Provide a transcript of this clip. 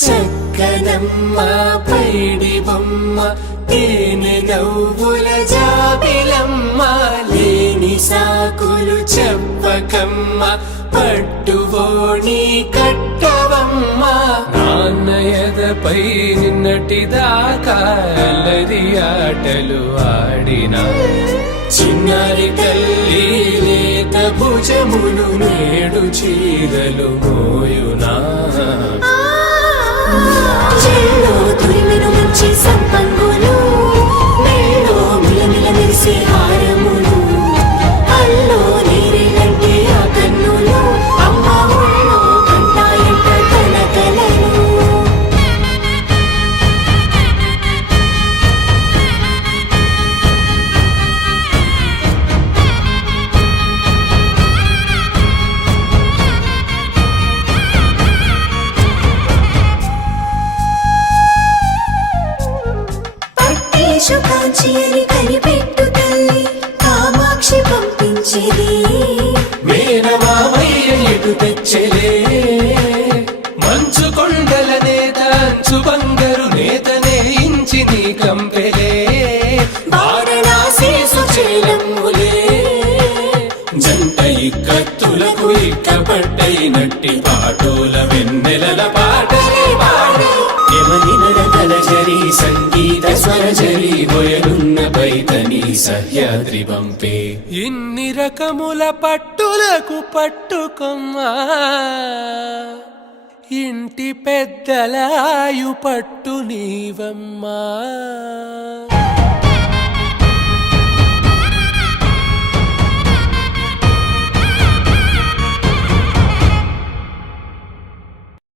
చక్కనమ్మ పైడి బొమ్మ తేనె నవ్వుల జాబిలమ్మ లేని సాకులు చెప్పకమ్మ పట్టువోణి కట్టవమ్మ నాన్నయదపై నిన్నటిదాకా అల్లరి ఆటలు ఆడినా చిన్నారి తల్లి లేత భుజములు నేడు చీరలు మోయునా చెల్లో తురిమెను మంచి సంపంగులు మెళ్ళో మిలమిల మెరిసే హారములు అల్లో నీరేలంటే ఆ కన్నులు అమ్మ ఒళ్ళో కంటాయంట తన కలలు కాంచి అని కనిపెట్టు తల్లి కామాక్షి పంపించేది మేనమామయ్య ఎటు తెచ్చలే మంచు కొండల నేత అంచు బంగారు నేతనే ఇంచి నీ కంపెలే వారణాసి సుచేలమ్ములే జంట ఇక్కత్తులకు ఇక్కపట్టైనట్టి పాటోల వెన్నెలల పాటలే పాడే యమనినర తలజరి సంగీత స్వరజరి బొయలున్న పైతని సహ్యాద్రి పంపే ఇన్ని రకముల పట్టులకు పట్టుకొమ్మా ఇంటి పెద్దలాయు పట్టు నీవమ్మా